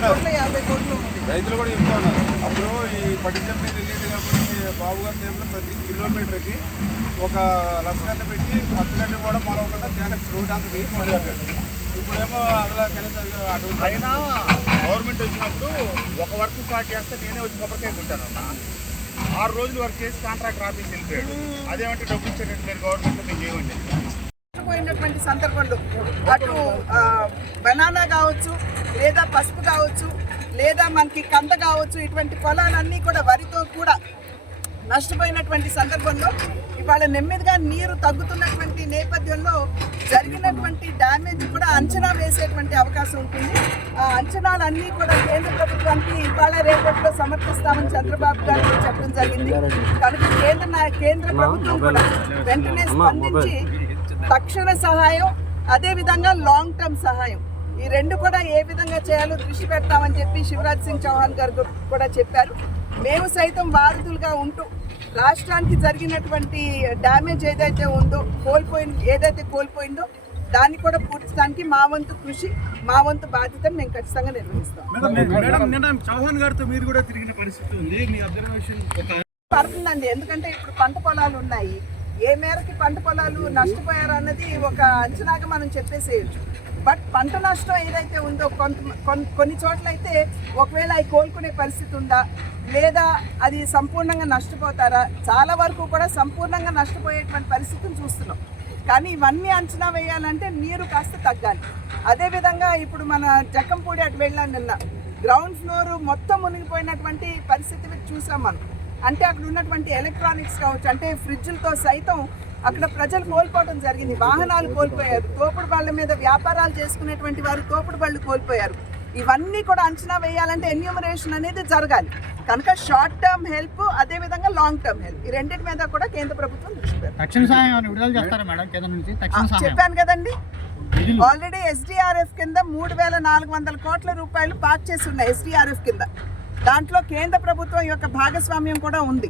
రైతులు కూడా చెప్తా ఉన్నారు. అప్పుడు ఈ పట్టించండి రిలేట్ కాబట్టి బాబు గారి టైంలో ప్రతి కిలోమీటర్కి ఒక లక్ష గంట పెట్టి పత్తు గంట కూడా మొలవకుండా తేనె రోడ్ అంత వేసి మొదలెట్టాడు ఇప్పుడేమో అందులో కనీసం అటు అయినా గవర్నమెంట్ వచ్చినప్పుడు ఒక వర్క్ స్టార్ట్ చేస్తే నేనే వచ్చి కొబ్బరికాయ కొట్టాను అన్న. ఆరు రోజులు వర్క్ చేసి కాంట్రాక్ట్ ఆఫీస్ వెళ్ళిపోయాడు. అదేమంటే డబ్బు ఇచ్చేటట్టు లేదు గవర్నమెంట్ మేము చేయమండి పోయినటువంటి సందర్భంలో అటు బనానా కావచ్చు లేదా పసుపు కావచ్చు లేదా మనకి కంద కావచ్చు ఇటువంటి పొలాలన్నీ కూడా వరితో కూడా నష్టపోయినటువంటి సందర్భంలో ఇవాళ నెమ్మదిగా నీరు తగ్గుతున్నటువంటి నేపథ్యంలో జరిగినటువంటి డ్యామేజ్ కూడా అంచనా వేసేటువంటి అవకాశం ఉంటుంది. ఆ అంచనాలన్నీ కూడా కేంద్ర ప్రభుత్వానికి ఇవాళ రేపట్లో సమర్పిస్తామని చంద్రబాబు గారు చెప్పడం జరిగింది. కనుక కేంద్ర నా- కేంద్ర ప్రభుత్వం కూడా వెంటనే స్పందించి తక్షణ సహాయం అదేవిధంగా లాంగ్ టర్మ్ సహాయం. ఈ రెండు కూడా ఏ విధంగా చేయాలో దృష్టి పెడతామని చెప్పి శివరాజ్ సింగ్ చౌహాన్ గారు కూడా చెప్పారు. మేము సైతం వారధులుగా ఉంటూ రాష్ట్రానికి జరిగినటువంటి డ్యామేజ్ ఏదైతే ఉందో కోల్పోయిన ఏదైతే కోల్పోయిందో దాన్ని కూడా పూడ్చడానికి మా వంతు కృషి మా వంతు బాధ్యతను మేము ఖచ్చితంగా నిర్వహిస్తాం. చౌహాన్ గారితో మీరు కూడా తిరిగిన పరిస్థితి ఉంది. మీ అబ్జర్వేషన్ ఒక పడుతుందండి. ఎందుకంటే ఇప్పుడు పంట పొలాలు ఉన్నాయి. ఏ మేరకి పంట పొలాలు నష్టపోయారు అన్నది ఒక అంచనాగా మనం చెప్పేసేయచ్చు. బట్ పంట నష్టం ఏదైతే ఉందో కొంత కొన్ని చోట్ల అయితే ఒకవేళ అవి కోలుకునే పరిస్థితి ఉందా లేదా అది సంపూర్ణంగా నష్టపోతారా చాలా వరకు కూడా సంపూర్ణంగా నష్టపోయేటువంటి పరిస్థితిని చూస్తున్నాం. కానీ ఇవన్నీ అంచనా వేయాలంటే నీరు కాస్త తగ్గాలి. అదేవిధంగా ఇప్పుడు మన జక్కంపూడి అటు వెళ్ళాను నిన్న. గ్రౌండ్ ఫ్లోర్ మొత్తం మునిగిపోయినటువంటి పరిస్థితి చూసాం మనం. అంటే అక్కడ ఉన్నటువంటి ఎలక్ట్రానిక్స్ కావచ్చు అంటే ఫ్రిడ్జ్లతో సైతం అక్కడ ప్రజలు కోల్పోవడం జరిగింది. వాహనాలు కోల్పోయారు. తోపుడు బళ్ళ మీద వ్యాపారాలు చేసుకునేటువంటి వారు తోపుడు బళ్ళు కోల్పోయారు. ఇవన్నీ కూడా అంచనా వేయాలంటే ఎన్యూమరేషన్ అనేది జరగాలి. కనుక షార్ట్ టర్మ్ హెల్ప్ అదేవిధంగా లాంగ్ టర్మ్ హెల్ప్ ఈ రెండింటి మీద కూడా కేంద్ర ప్రభుత్వం దృష్టి చెప్పాను కదండి. ఆల్రెడీ ఎస్డిఆర్ఎఫ్ కింద మూడు వేల నాలుగు వందల కోట్ల రూపాయలు పాస్ చేసి ఉన్నాయి ఎస్డిఆర్ఎఫ్ కింద. దాంట్లో కేంద్ర ప్రభుత్వం యొక్క భాగస్వామ్యం కూడా ఉంది.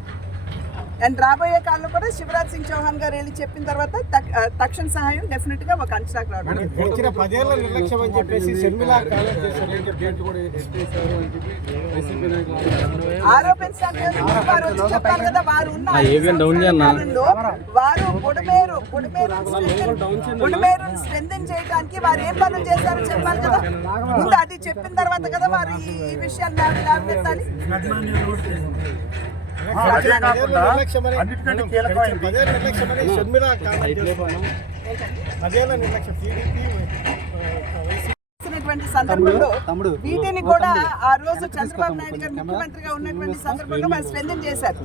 అండ్ రాబోయే కాలంలో కూడా శివరాజ్ సింగ్ చౌహాన్ గారు వెళ్ళి చెప్పిన తర్వాత తక్షణ సహాయం డెఫినెట్గా ఒక అంచనాకు రావడం గడిచిన పదేళ్ళ నిర్లక్ష్యం అని చెప్పేసి షర్మిల కామెంట్ చేశారు అని చెప్పి డేట్ కూడా ఎత్తేసారు అని చెప్పి వైసీపీ నాయకులు ఆరోపించడానికి ఎందుకు వారు వచ్చి చెప్పాలి కదా వారు ఉన్న వారు బుడమేరు బుడమేరు స్ట్రెంథెన్ చేయడానికి వారు ఏం పనులు చేశారో చెప్పాలి కదా ముందు అది చెప్పిన తర్వాత కదా వారు ఈ విషయాన్ని లేవ- లేవనెత్తాలి అదే కాకుండా అన్నిటికంటే కీలకమైనది సందర్భంలో వీటిని కూడా ఆ రోజు చంద్రబాబు నాయుడు గారు ముఖ్యమంత్రిగా ఉన్నటువంటి సందర్భంలో వాళ్ళు స్ట్రెంథెన్ చేశారు.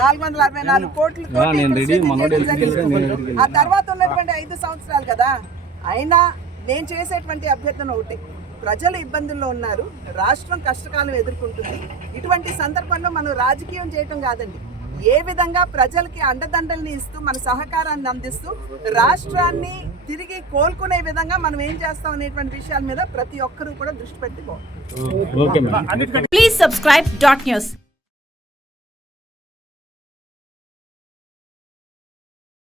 నాలుగు వందల అరవై నాలుగు కోట్లు ఆ తర్వాత ఉన్నటువంటి ఐదు సంవత్సరాలు కదా అయినా నేను చేసేటువంటి అభ్యర్థన ఒకటి. ప్రజలు ఇబ్బందుల్లో ఉన్నారు. రాష్ట్రం కష్టకాలం ఎదుర్కొంటుంది. ఇటువంటి సందర్భంలో మనం రాజకీయం చేయటం కాదండి. ఏ విధంగా ప్రజలకి అండదండల్ని ఇస్తూ మన సహకారాన్ని అందిస్తూ రాష్ట్రాన్ని తిరిగి కోలుకునే విధంగా మనం ఏం చేస్తాం అనేటువంటి విషయాల మీద ప్రతి ఒక్కరూ కూడా దృష్టి పెట్టుకోవాలి. Please subscribe dot news.